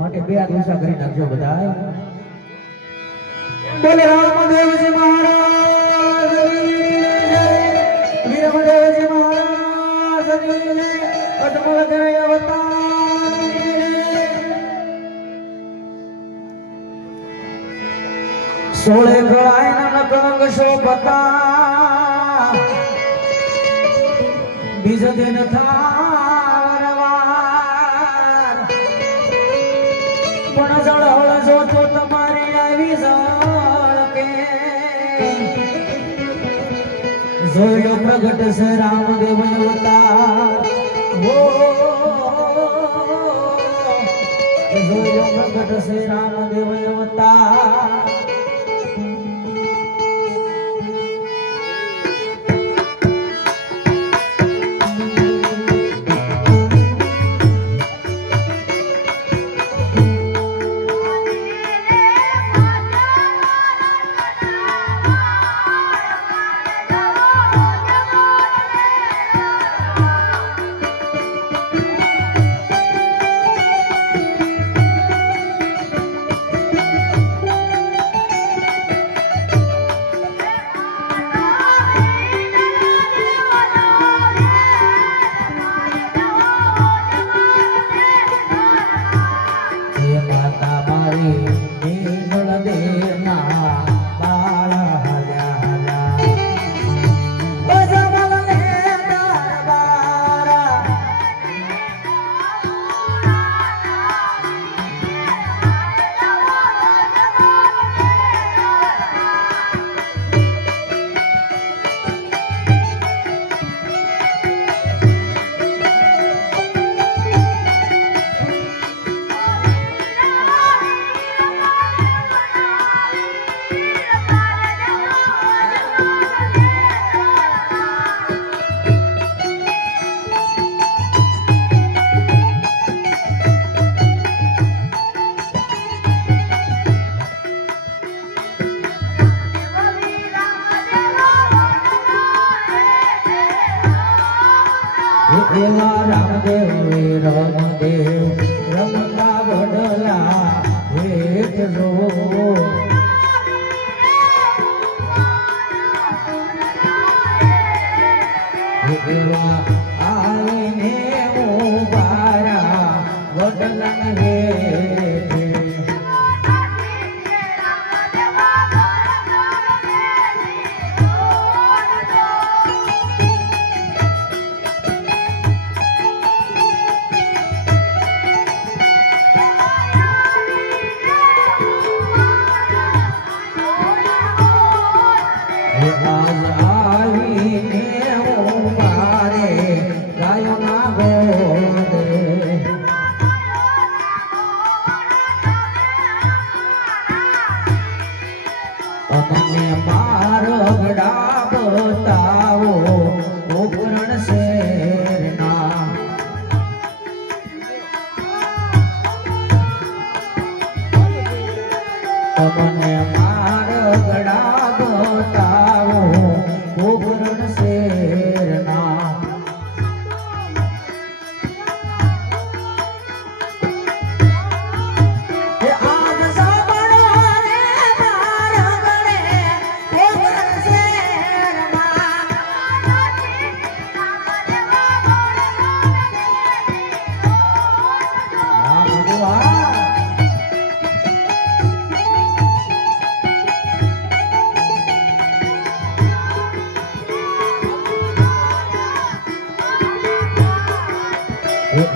માટે બે હાથ ઊંચા કરી નાખજો બધા. બોલે રામદેવજી મહારાજ વીરમદેવજી મહારાજ અદમલ કરે અવતાર. સોળે કળાયના નકલંગ શોભતા બીજ દિન થાવરવાર પણ જળહળ જોતો તમારી આવી ઝળકે જોયો પ્રગટ છે રામદેવ અવતાર. જોયો પ્રગટ છે રામદેવ અવતાર. રામદેવ રામદેવ રમતા વડલા વેઠ રો આવીને ઉભારા વડલા વેઠ.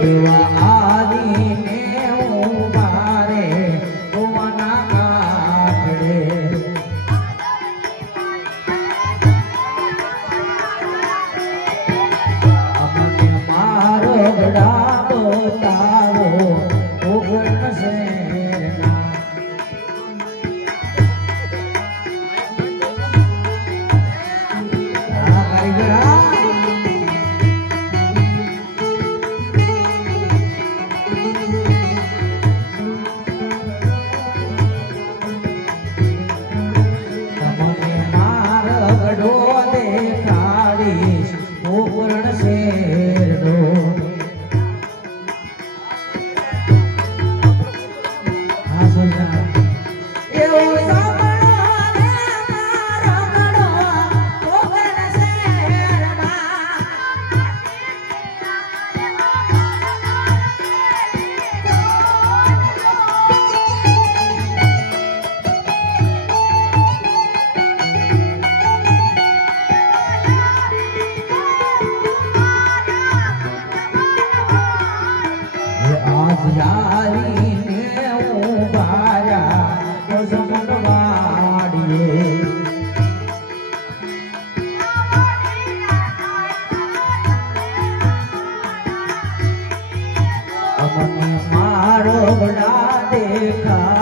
એવા આવીને ઊભા રે ભુવના કાપડે. અમને મારો ગડા બતાવો ઓગણ શેરના. આ કારીગરા તમને મારો ગડો દેખાડીશ ઓગણ શેરનો. હા સુલતાન એવો સાંભળો રે મારો ગડો ઓગણ શેરમાં. આજ યારીને ઊભા રહ્યા જમણવાડીએ. અમને મારો ગડા દેખા